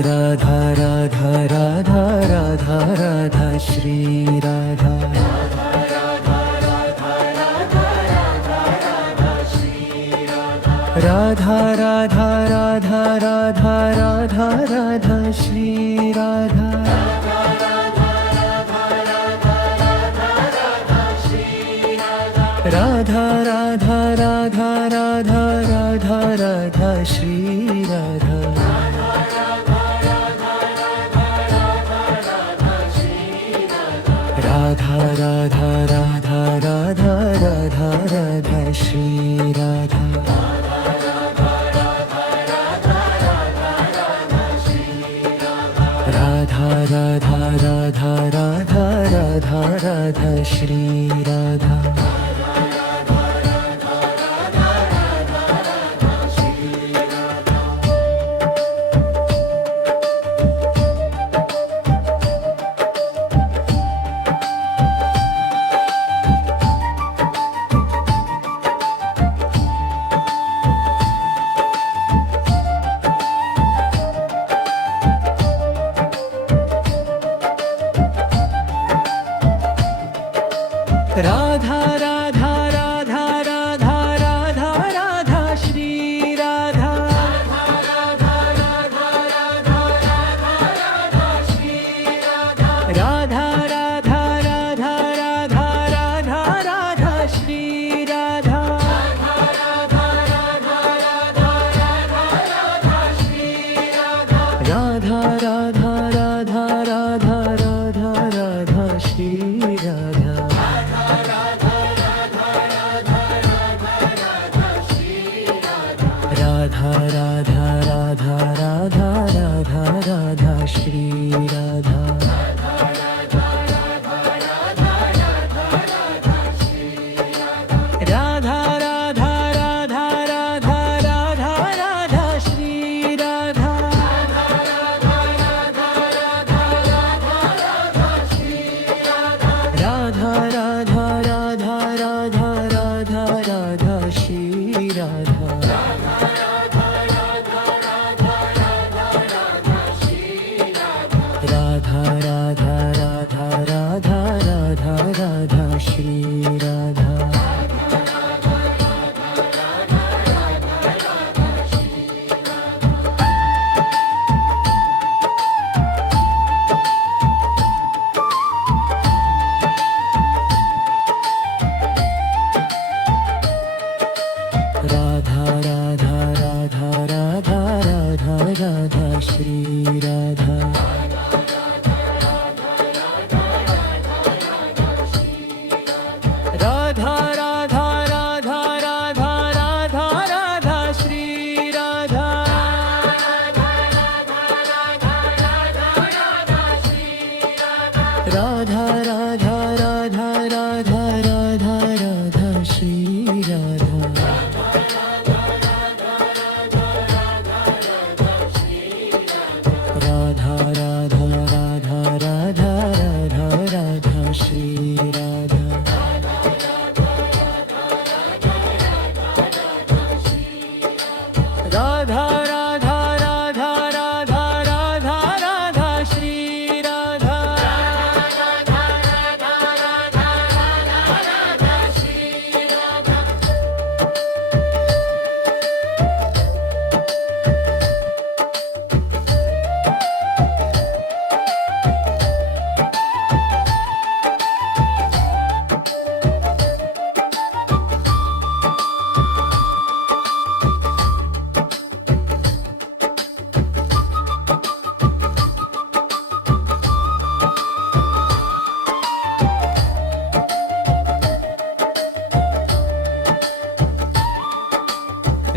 Radha Radha Radha Radha Radha Shri Radha Radha Radha Radha Radha Radha Radha Shri Radha Radha Radha Radha Radha Radha Radha Shri Radha Radha Radha Radha Radha Radha Radha Shri Radha Radha Radha Radha Radha Radha Radha Shri Radha Radha Radha Radha Radha Radha Radha Shri Radha Radha Radha Radha Radha Shri Radha Radha Radha Radha Radha Radha Radha Shri Radha Radha Radha Radha Radha Shri Radha Radha Radha Radha Radha Radha Radha Shri Radha Radha Radha Radha Radha Radha Radha Shri Radha Radha Radha Radha Radha Radha Radha Shri Radha Radha Radha Radha Radha Radha Radha Shri Radha Radha Radha Radha Radha Radha Radha Shri Radha Radha Radha Radha Radha Radha Radha Shri Radha Radha Radha Radha Radha Radha Radha Shri Radha Radha Radha Radha Radha Radha Radha Shri Radha Radha Radha Radha Radha Radha Radha Shri Radha Radha Radha Radha Radha Radha Radha Shri Radha Radha Radha Radha Radha Radha Radha Shri Radha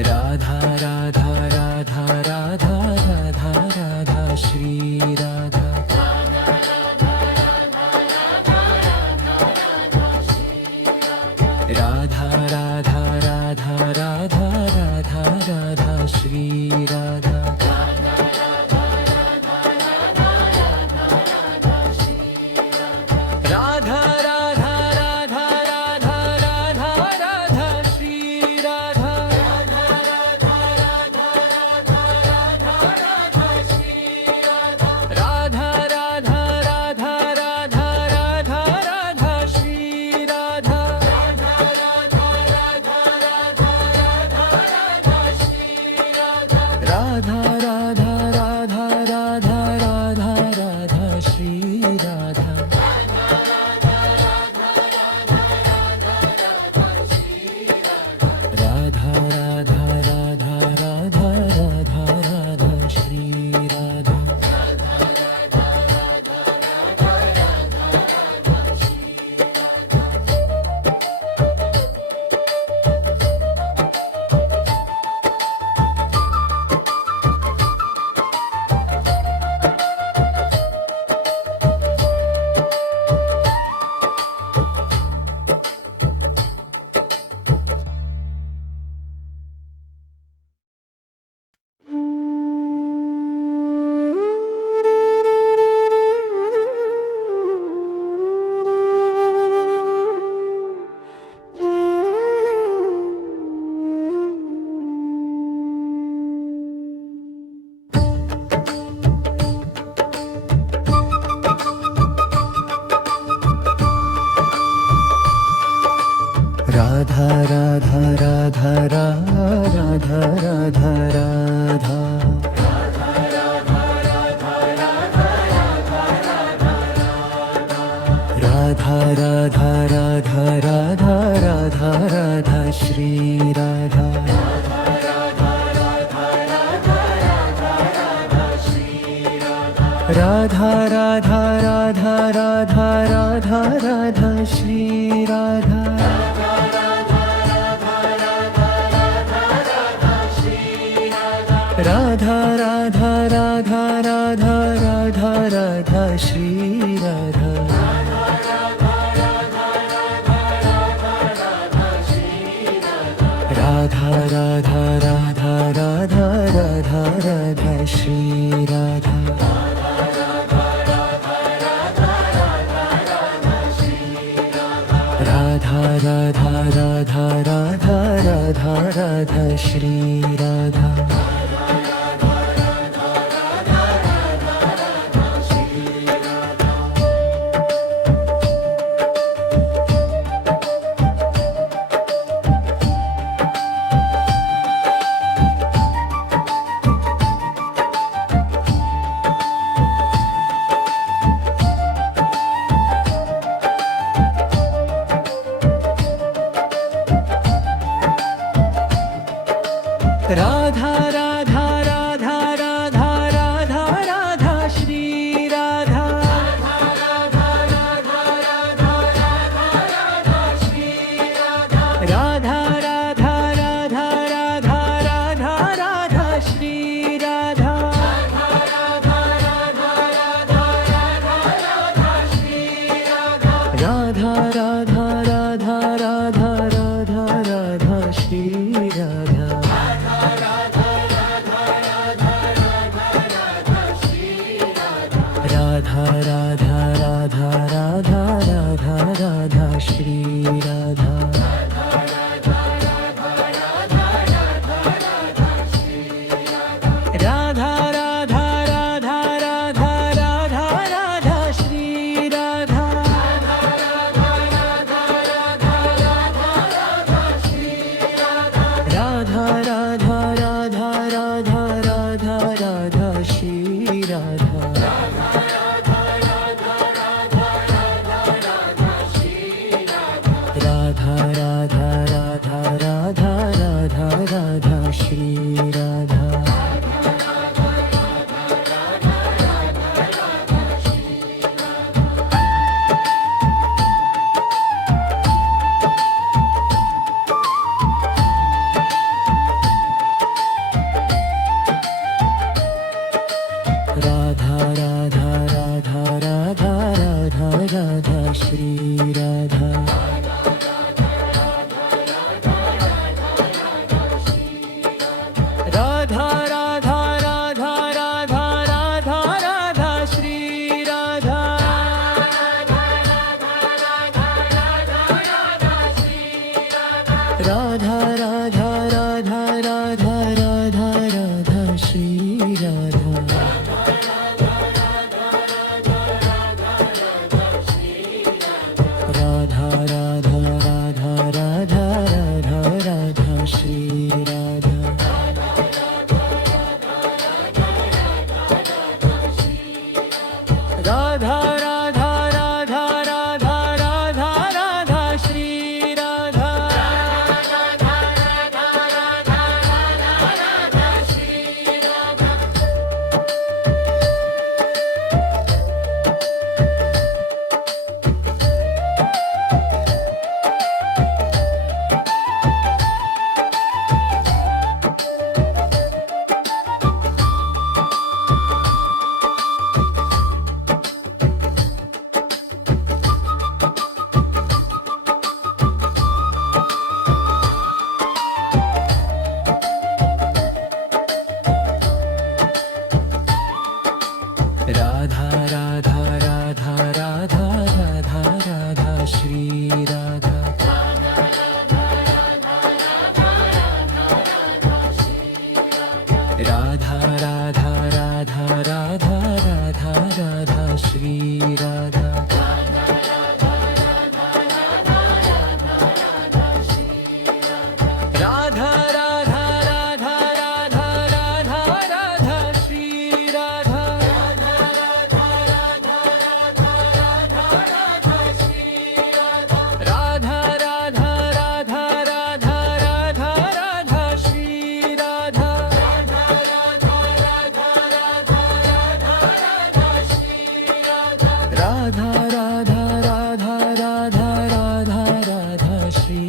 Radha Radha Radha Radha Radha Radha Shri Radha Radha Radha Radha Radha Radha Radha Shri Radha Radha Radha Radha Radha Radha Shri Radha Radha Radha Radha Radha Radha Radha Radha Radha Radha Radha Radha Shri Radha Radha Radha Radha Radha Radha Shri Radha Radha Radha Radha Radha Radha Radha Shri Radha Radha Radha Radha Radha Radha Radha Shri Radha Radha Radha Radha Radha Radha Radha Shri Radha Radha Radha Radha Radha Radha Radha Shri Radha Radha Radha Radha Radha Shri Radha Radha Radha Radha Radha Radha Radha Shri Radha Radha Radha Radha Radha Shri Radha Radha Radha Radha Radha Radha Radha Shri Radha Radha Radha Radha Radha Radha Radha Shri Radha Radha Radha Radha Radha Radha Radha Shri Radha Radha Radha Radha Radha Radha Radha Shri Radha Radha Radha Radha Radha Radha Radha Shri Radha Radha Radha Radha Radha Radha Radha Shri Radha Radha Radha Radha Radha Radha Radha Shri Radha Radha Radha Radha Radha Radha Radha Shri Radha Radha Radha Radha Radha Radha Radha Shri Radha Radha Radha Radha Radha Radha Radha Shri Radha Radha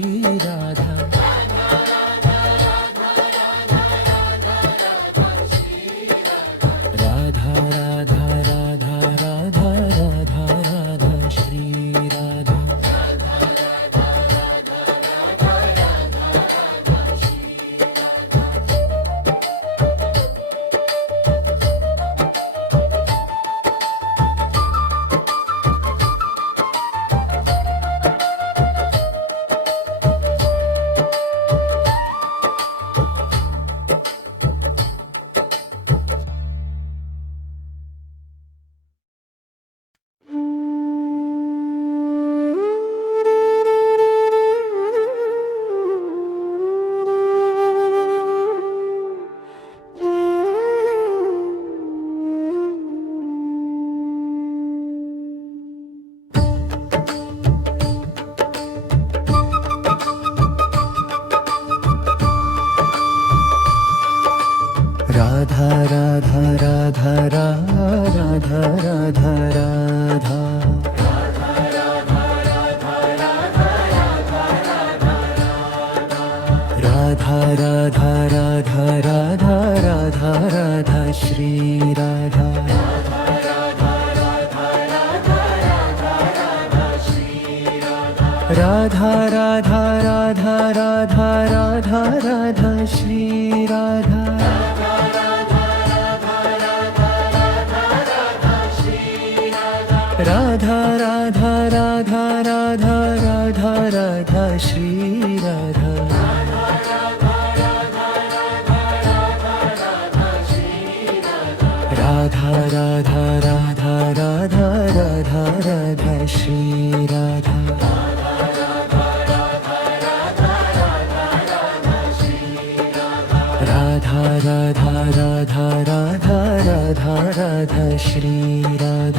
Radha Radha Radha Radha Radha Radha Radha Shri Radha Radha Radha Radha Radha Radha Radha Radha Radha Radha Radha Radha Radha Shri Radha Radha Radha Radha Radha Radha Radha Shri Radha Radha Radha Radha Radha Radha Radha Shri Radha Radha Radha Radha Radha Radha Radha Shri Radha Radha Radha Radha Radha Radha Radha Shri Radha Radha Radha Radha Radha Radha Radha Shri Radha Radha Radha Radha Radha Shri Radha Radha Radha Radha Radha Radha Radha Shri Radha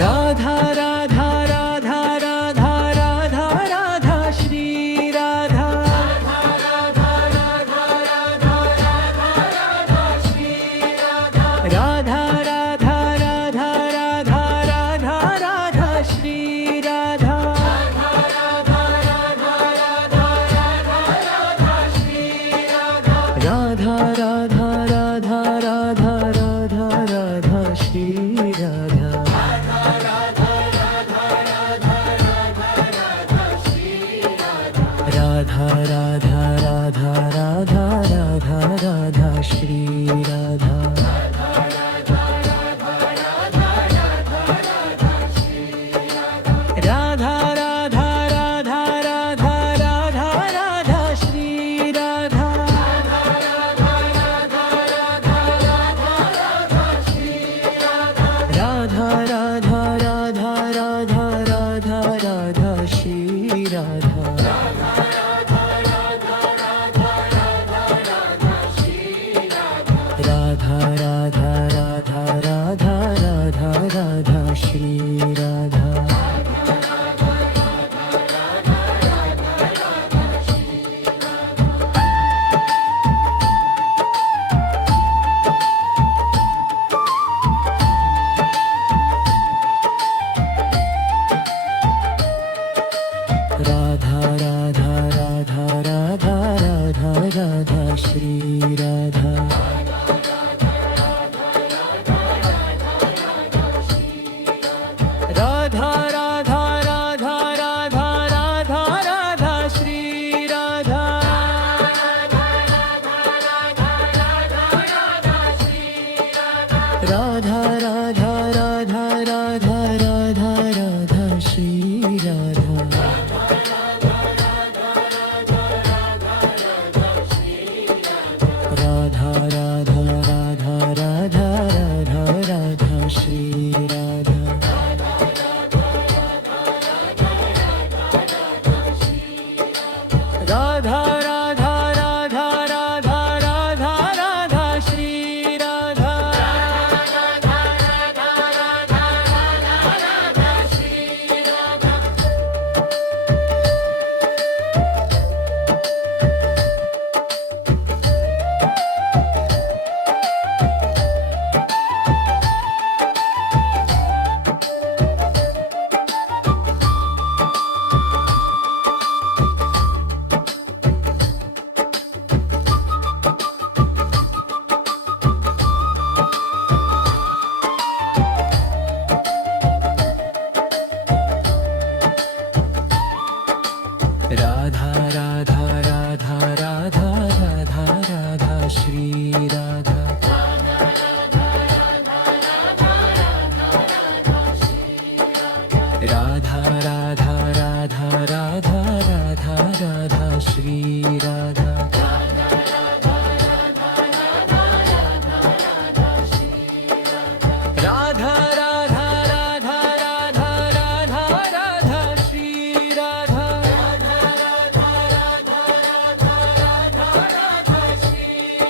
Radha Radha Radha Radha Shri Radha Radha Radha Radha Radha Radha Radha Shri Radha Radha Radha Radha Radha Radha Radha Shri Radha Radha Radha Radha Radha Radha Radha Shri Radha Radha Radha Radha Radha Radha Radha Shri Radha Radha Radha Radha Radha Radha Radha Shri Radha Radha Radha Radha Radha Radha Radha Shri Radha Radha Radha Radha Radha Radha Radha Shri Radha Radha Radha Radha Radha Radha Radha Shri Radha Radha Radha Radha Radha Shri Radha Radha Radha Radha Radha Radha Radha Shri Radha Radha Radha Radha Radha Radha Radha Shri Radha Radha Radha Radha Radha Radha Shri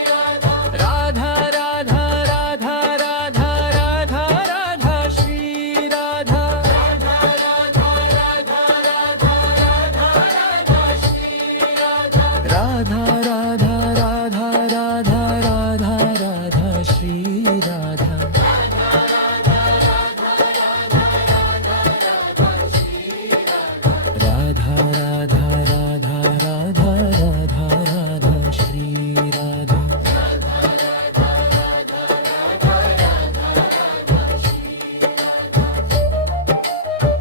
Radha Radha Radha Radha Radha Radha Radha Shri Radha Radha Radha Radha Radha Radha Radha Shri Radha Radha Radha Radha Radha Radha Radha Shri Radha Radha Radha Radha Radha Radha Radha Shri Radha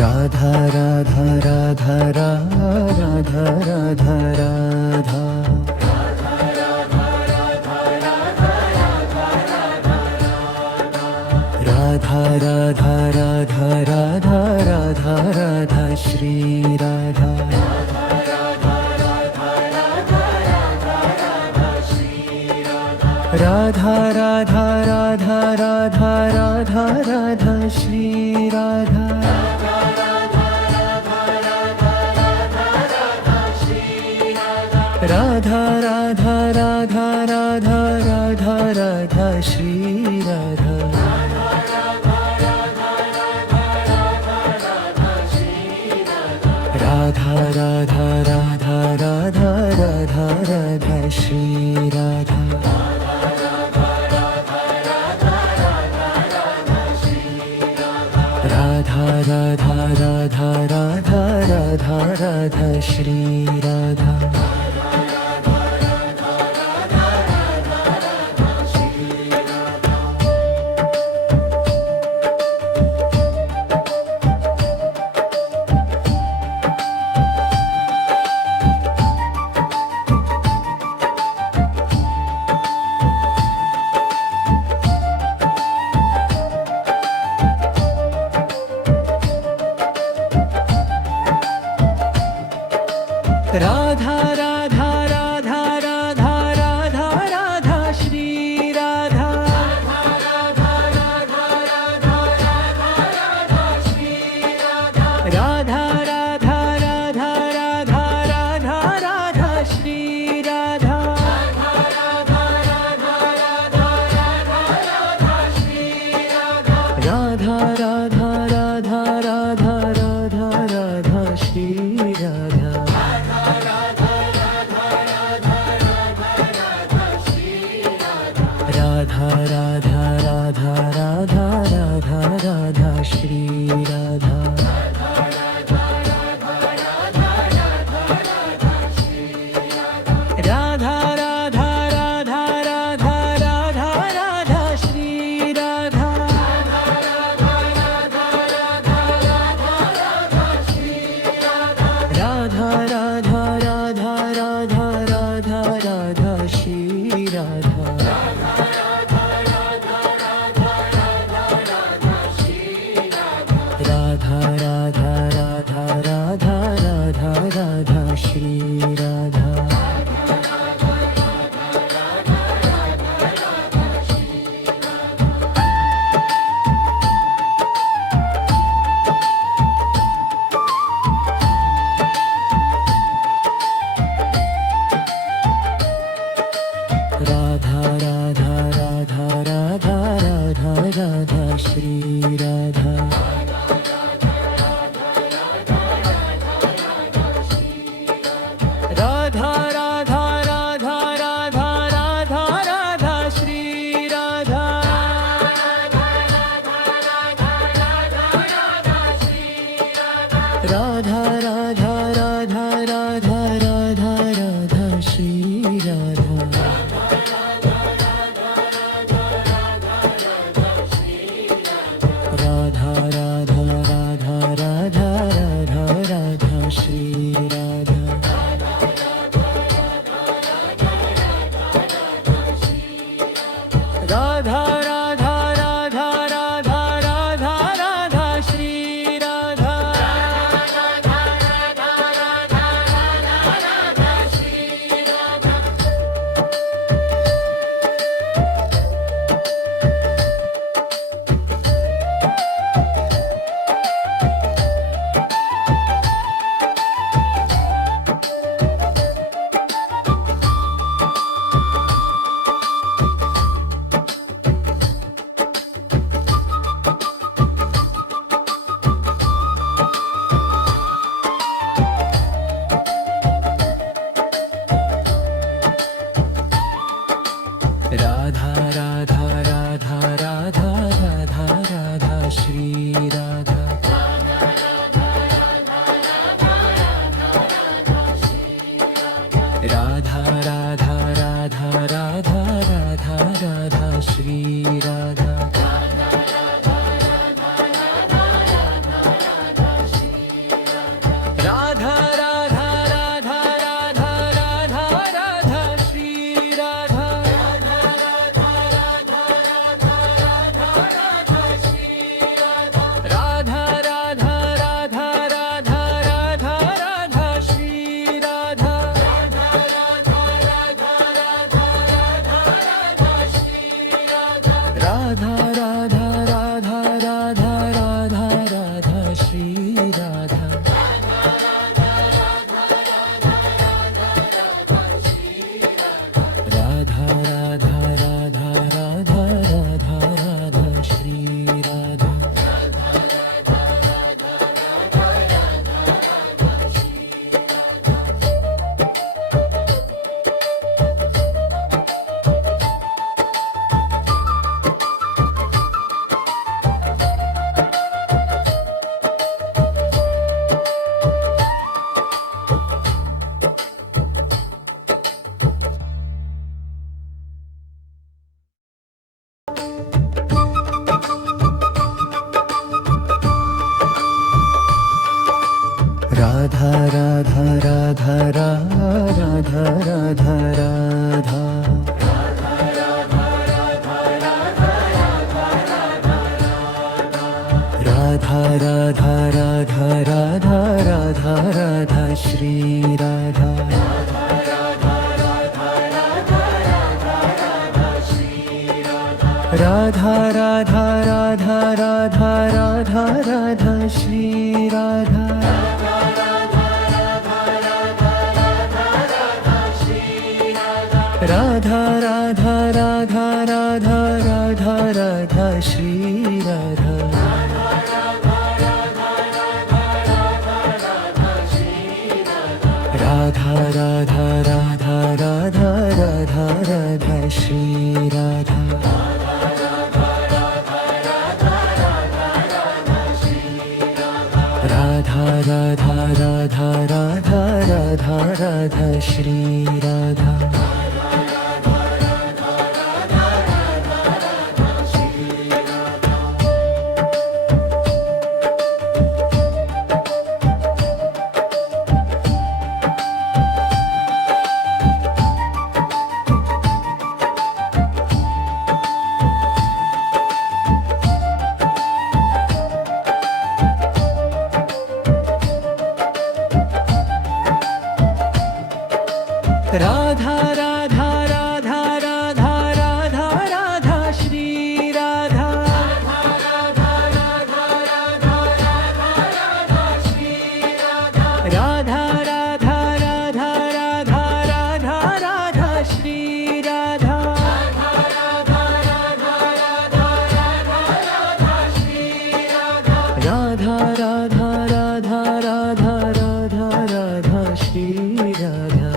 Radha Radha Radha Radha Radha Radha Radha Radha Radha Radha Radha Radha Shri Radha Radha Radha Radha Radha Radha Shri Radha Radha Radha Radha Radha Radha Radha Shri Radha Radha Radha Radha Radha Radha Radha Shri Radha Radha Radha Radha Radha Radha Radha Shri Radha Radha Radha Radha Radha Radha Radha Shri Radha Radha Radha Radha Radha Radha Shri Radha Radha Radha Radha Radha Radha Radha Shri Radha Radha Radha Radha Radha Radha Shri Radha Radha Radha Radha Radha Radha Radha Shri Radha Radha Radha Radha Radha Radha Radha Shri Radha Radha Radha Radha Radha Radha Radha Shri Radha Radha Radha Radha Radha Radha Radha Shri Radha Radha Radha Radha Radha Radha Radha Radha Shri Radha Radha Radha Radha Radha Radha Radha Shri Radha Radha Radha Radha Radha Radha Radha Shri Radha Radha Radha Radha Radha Radha Radha Shri Radha Radha Radha Radha Radha Radha Radha Shri Radha Radha Radha Radha Radha Radha Radha Shri Radha Radha Radha Radha Radha Radha Radha Shri Radha Radha Radha Radha Radha Radha Radha Radha Radha Radha Radha Radha Radha Shri Radha Radha Radha Radha Radha Radha Radha Shri Radha Radha Radha Radha Radha Radha Radha Shri Radha Radha Radha Radha Radha Radha Radha Shri Radha Radha Radha Radha Radha Radha Radha Shri Radha Radha Radha Radha Radha Radha Radha Shri Radha Radha Radha Radha Radha Shri Radha Radha Radha Radha Radha Radha Shri Radha Radha Radha Radha Shri Radha Radha Radha Radha Radha Radha Shri Radha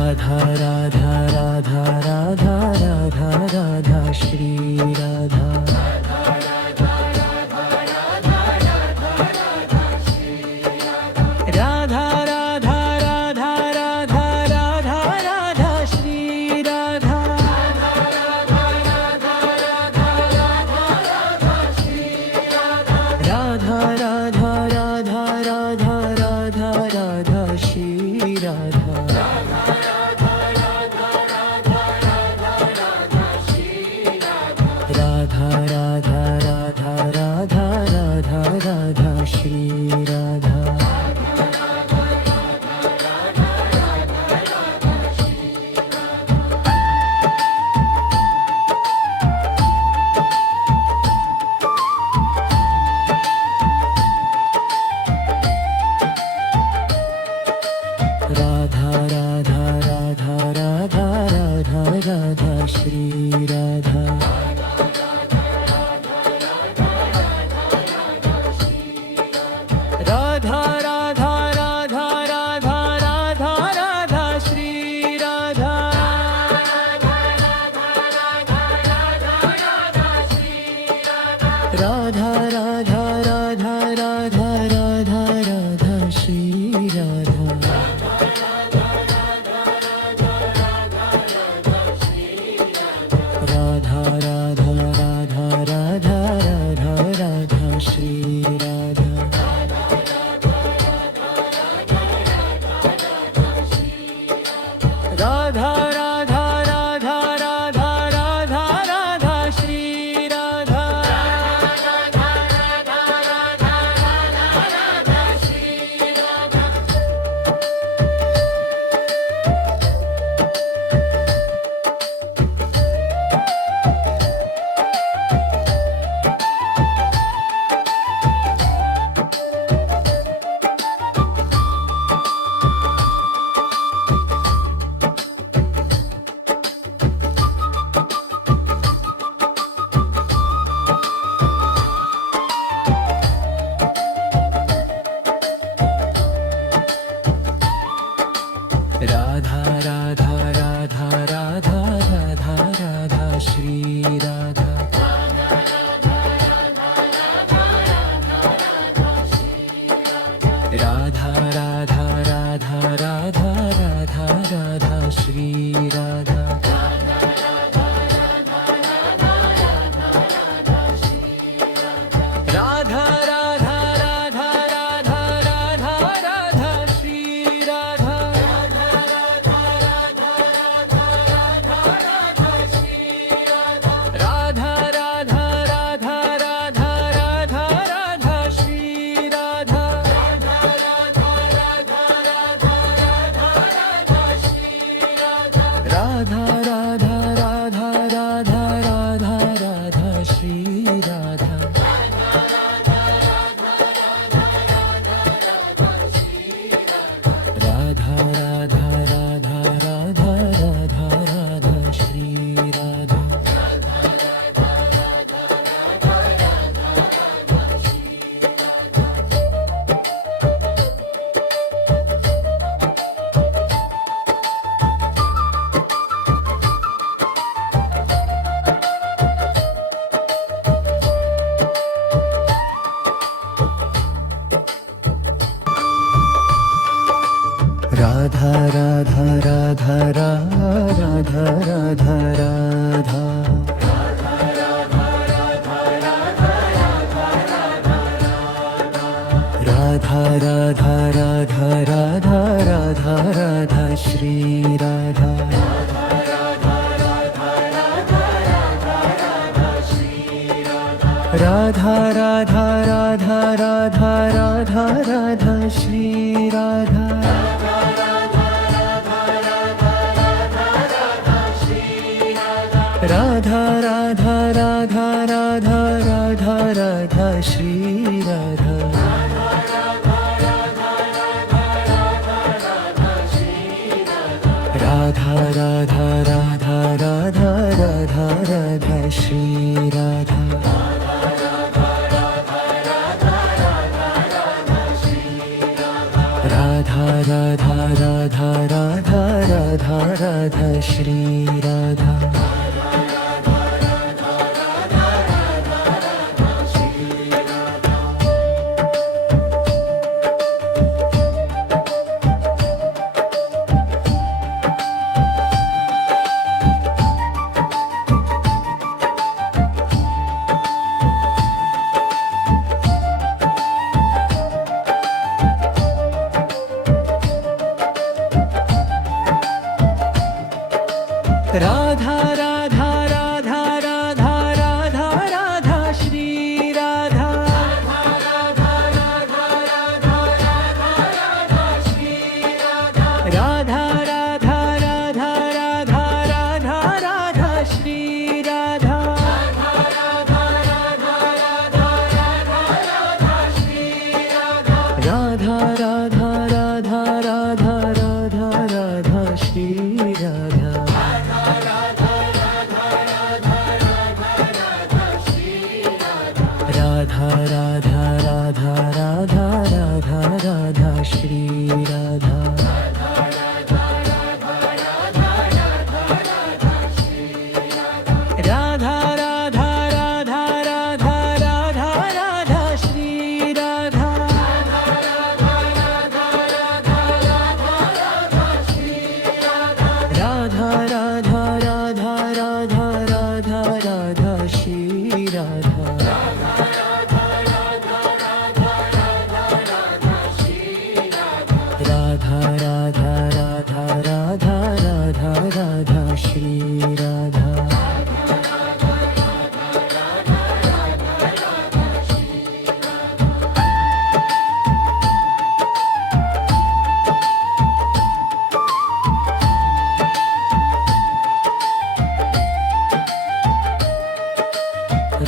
Radha Radha Radha Radha Radha Radha Shri Radha Radha Radha Radha Radha Radha Radha Shri Radha Radha Radha Radha Radha Radha Radha Shri Radha Radha Radha Radha Radha Radha Radha Shri Radha Radha Radha Radha Radha Radha Radha Shri Radha Radha Radha Radha Radha Radha Radha Shri Radha Radha Radha Radha Radha Radha Radha Shri Radha Radha Radha Radha Radha Radha Radha Shri Radha Radha Radha Radha Radha Radha Radha Shri Radha Radha Radha Radha Radha Radha Radha Shri Radha Radha Radha Radha Radha Radha Radha Shri Radha Radha Radha Radha Radha Radha Radha Shri Radha Radha Radha Radha Radha Radha Radha Shri Radha Radha Radha Radha Radha Radha Radha Shri Radha Radha Radha Radha Radha Radha Radha Shri Radha Radha Radha Radha Radha Radha Radha Radha Radha Radha Radha Radha Radha Shri Radha Radha Radha Radha Radha Radha Radha Shri Radha Radha Radha Radha Radha Radha Radha Shri Radha Radha Radha Radha Radha Radha Radha Shri Radha Radha Radha Radha Radha Radha Radha Shri Radha Radha Radha Radha Radha Radha Radha Shri Radha Radha Radha Radha Radha Shri Radha Radha Radha Radha Radha Radha Shri Radha Radha Radha Radha Shri Radha Radha Radha Radha Radha Radha Shri Radha Radha Radha Radha Radha Radha Radha Shri Radha Radha Radha Radha Radha Radha Radha Shri Radha Radha Radha Radha Radha Radha Radha Shri Radha Radha Radha Radha Radha Radha Radha Shri Radha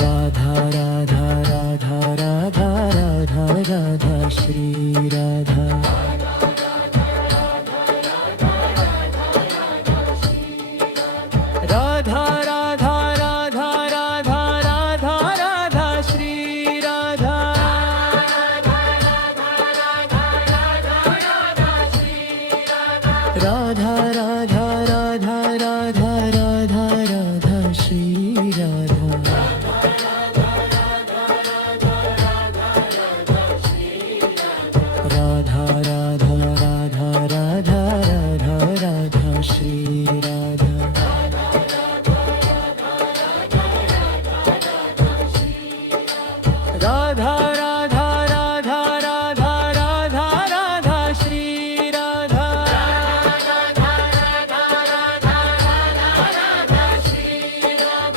Radha Radha Radha Radha Radha Radha Shri Radha Radha Radha Radha Radha Radha Radha Shri Radha Radha Radha Radha Radha Radha Radha Shri Radha Radha Radha Radha Radha Radha Radha Shri Radha Radha Radha Radha Radha Radha Radha Shri Radha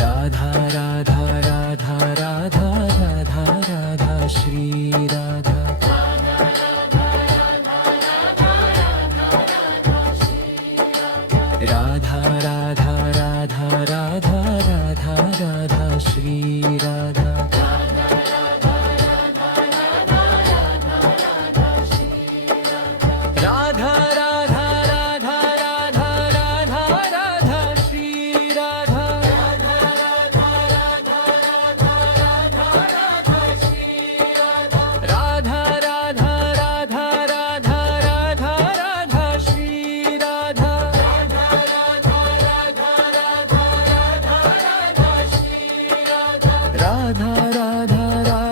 Radha Radha Radha Radha Radha Radha Shri Radha Radha Radha Radha Radha Radha Radha Shri Radha Radha Radha Radha Radha Radha Radha Shri Radha Radha Radha Radha Radha Radha Radha Shri Radha Radha Radha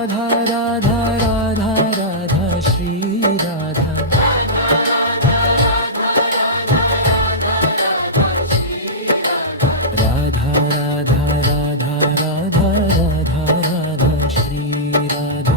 Radha Radha Radha Radha Shri Radha Radha Radha Radha Radha Radha Radha Shri Radha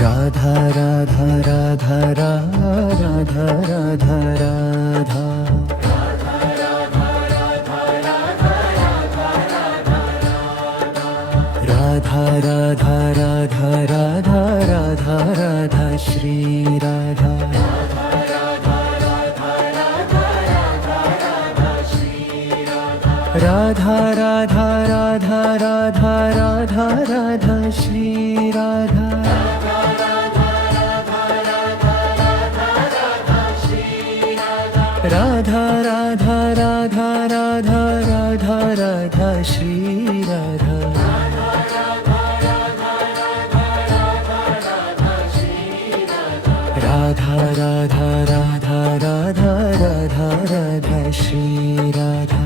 Radha Radha Radha Radha Radha Radha Radha Radha Radha Radha Radha Radha Shri Radha Radha Radha Radha Radha Radha Radha Shri Radha Radha Radha Radha Radha Radha Radha Shri Radha Radha Radha Radha Radha Radha Radha Shri Radha Radha Radha Radha Radha Radha Radha Shri Radha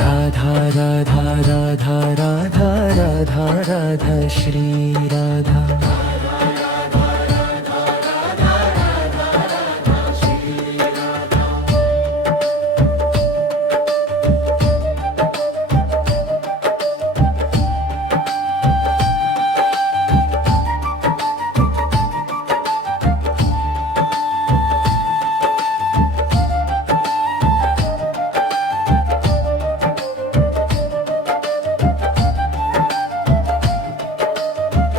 Radha Radha Radha Radha Radha Radha Shri Radha Radha Radha Radha Radha Shri Radha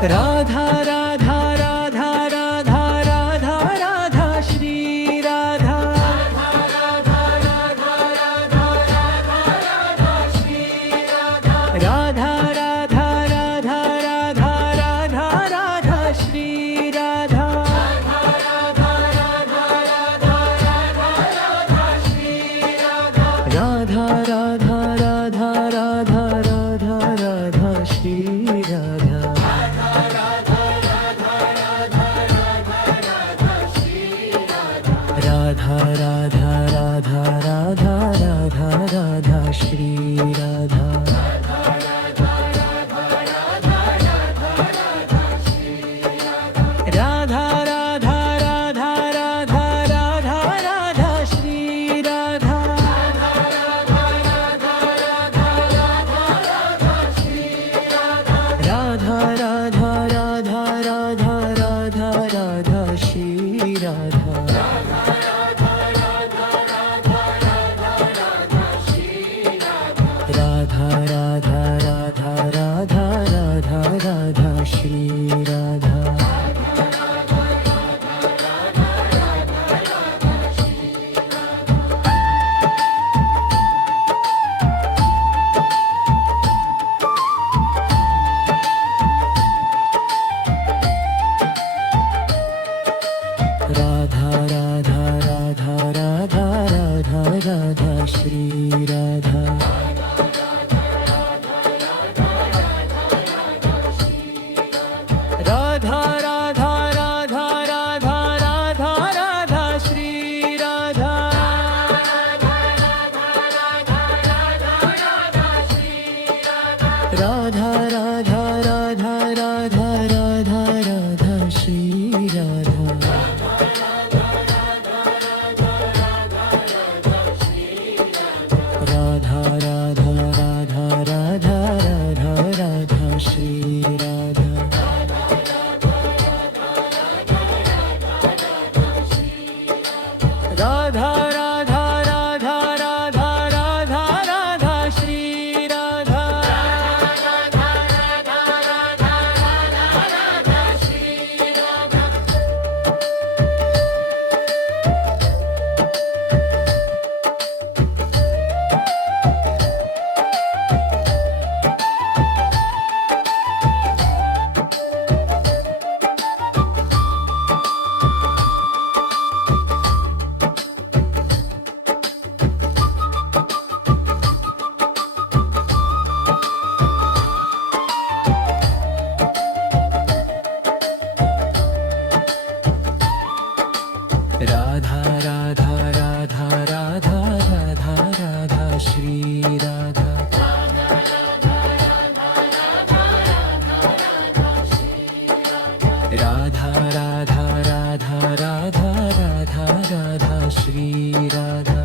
Radha Radha Radha Radha Radha Radha Shri Radha Radha Radha Radha Radha Shri Radha Radha Radha Radha Radha Radha Radha Shri Radha Radha Radha Radha Radha Radha Radha Shri Radha Radha Radha Radha Radha Radha Radha Shri Radha Radha Radha Radha Radha Radha Radha Shri Radha Radha Radha Radha Radha Radha Radha Shri Radha Radha Radha Radha Radha Radha Radha Shri Radha Radha Radha Radha Radha Radha Radha Shri Radha Radha Radha Radha Radha Radha Radha Shri Radha Radha Radha Radha Radha Radha Radha Shri Radha Radha Radha Radha Radha Radha Radha Shri Radha Radha Radha Radha Radha Radha Radha Shri Radha Radha Radha Radha Radha Radha Radha Shri Radha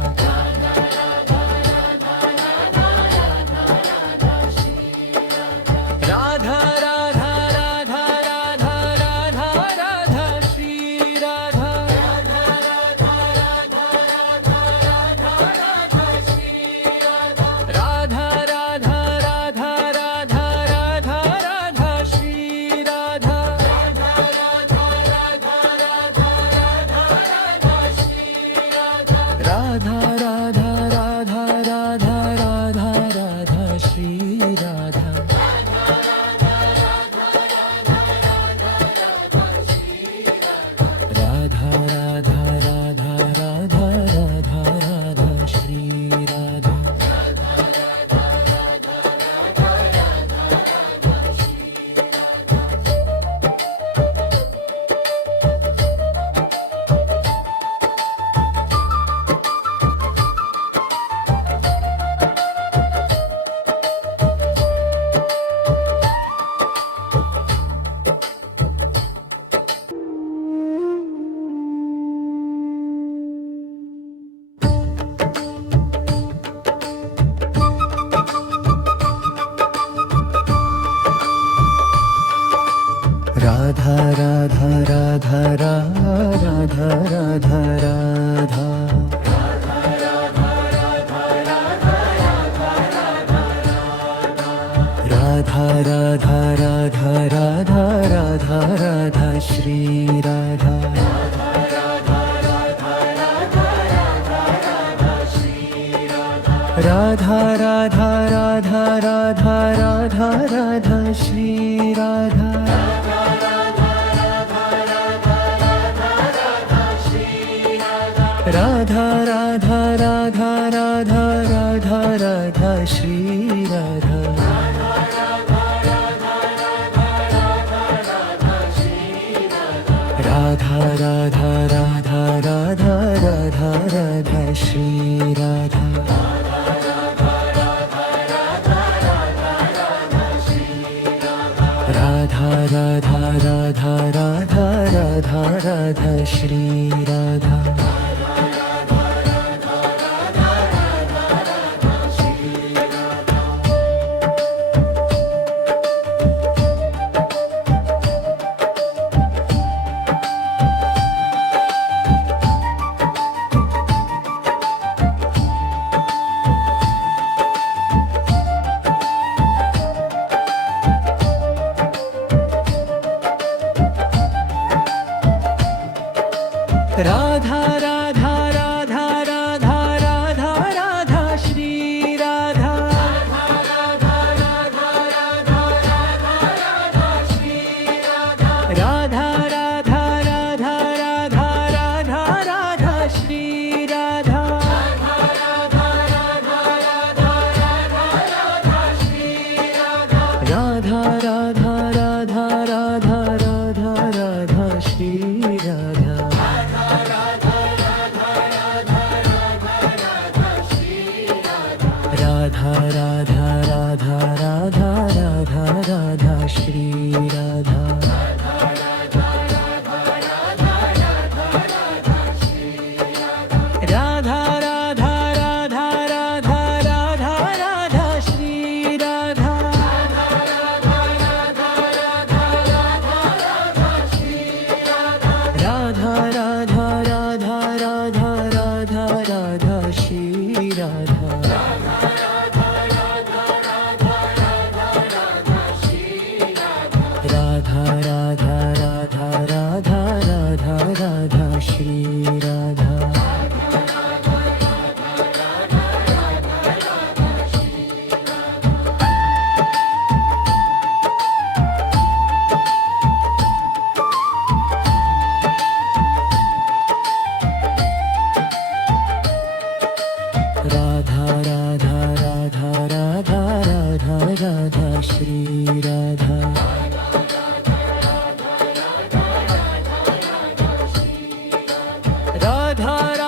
Radha Radha Radha Radha Radha Radha Shri Radha Radha Radha Radha Radha Radha Radha Shri Radha Radha Radha Radha Radha Radha Radha Radha Radha Radha Radha Radha Radha Shri Radha Radha Radha Radha Radha Radha Radha Shri Radha Radha Radha Radha Radha Radha Radha Shri Radha Radha Radha Radha Radha Radha Radha Shri Radha Radha Radha Radha Radha Radha Radha Shri Radha Radha Radha Radha Radha Radha Radha Shri Radha Radha Radha Radha Radha Shri Radha Radha Radha Radha Radha Radha Radha Shri Radha Radha Radha Radha Radha Shri Radha Radha Radha Radha Radha Radha Radha Shri Radha Radha Radha Radha Radha Radha Radha Shri Radha Radha Radha Radha Radha Radha Radha Shri Radha Radha Radha Radha Radha Radha Radha Shri Radha Radha Radha Radha Radha Radha Radha Shri Radha Radha Radha Radha Radha Radha Radha Shri Radha Radha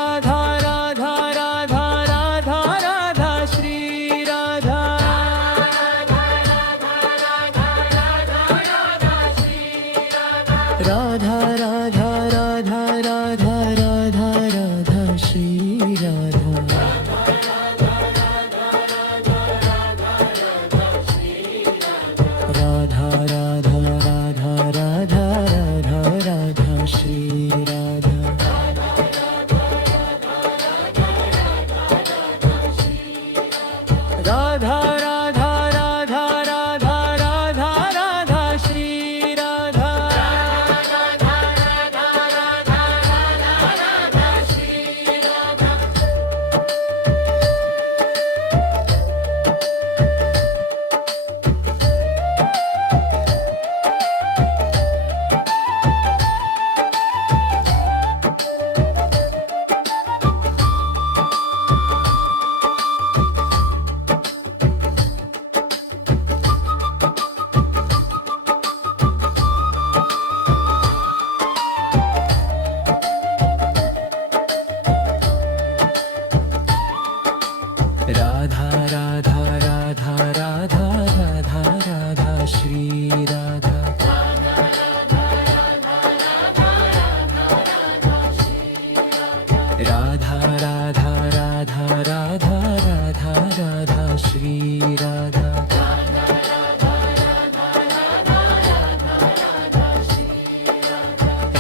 Radha Radha Radha Radha Radha Radha Shri Radha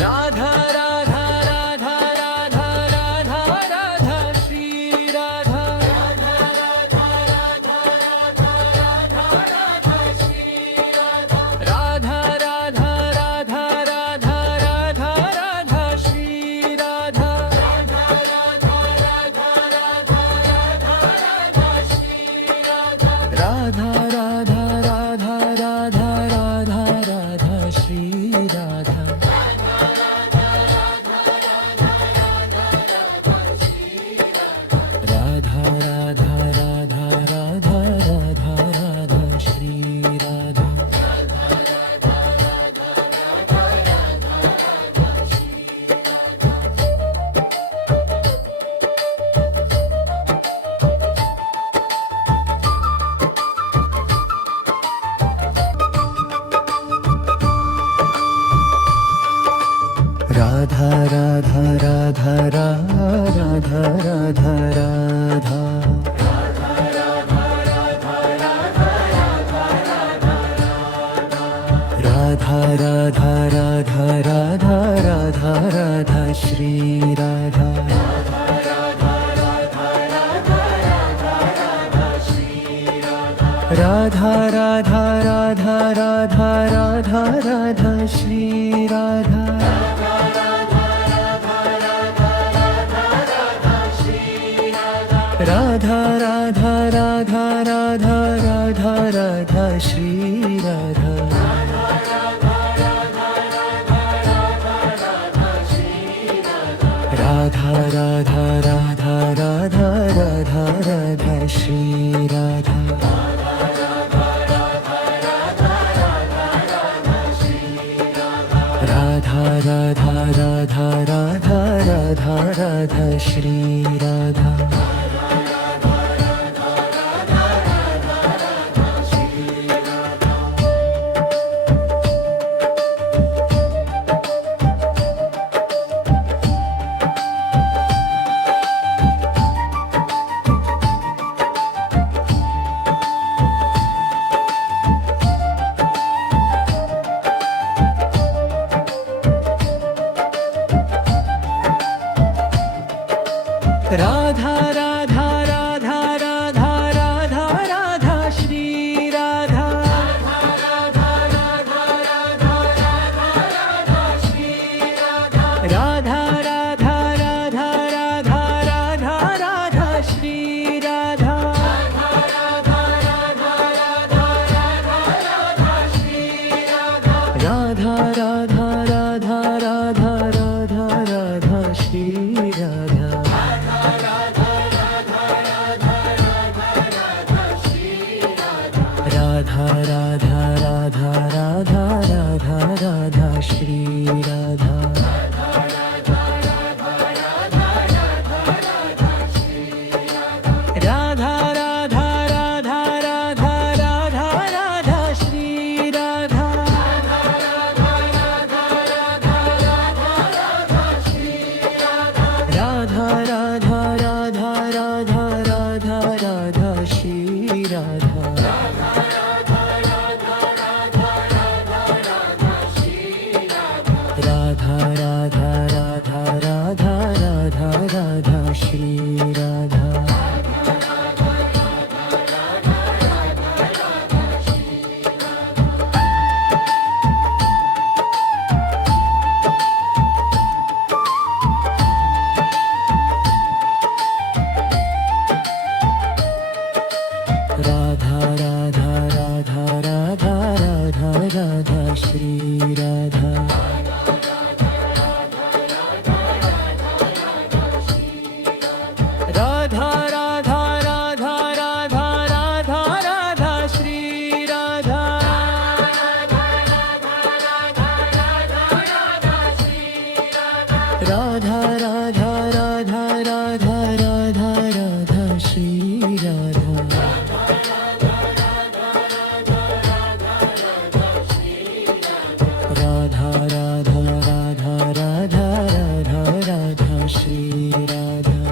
Radha Radha Radha Radha Radha Radha Shri Radha Radha Radha Radha Radha Radha Shri Radha Radha Radha Radha Radha Radha Radha Shri Radha Radha Radha Radha Radha Radha Radha Shri Radha Radha Radha Radha Radha Radha Radha Shri Radha Radha Radha Radha Radha Radha Radha Shri Radha Radha Radha Radha Radha Radha Radha Radha Radha Radha Radha Radha Radha Shri Radha Radha Radha Radha Radha Radha Shri Radha Radha Radha Radha Radha Radha Radha Shri Radha Radha Radha Radha Radha Radha Radha Shri Radha Radha Radha Radha Radha Radha Radha Shri Radha Radha Radha Radha Radha Radha Radha Shri Radha Radha Radha Radha Radha Radha Shri Radha Radha Radha Radha Radha Radha Radha Shri Radha Radha Radha Radha Radha Radha Shri Radha Radha Radha Radha Radha Radha Radha Shri Radha Radha Radha Radha Radha Radha Radha Shri Radha Radha Radha Radha Radha Radha Radha Shri Radha Radha Radha Radha Radha Radha Radha Shri Radha Radha Radha Radha Radha Radha Radha Shri Radha Shri Radha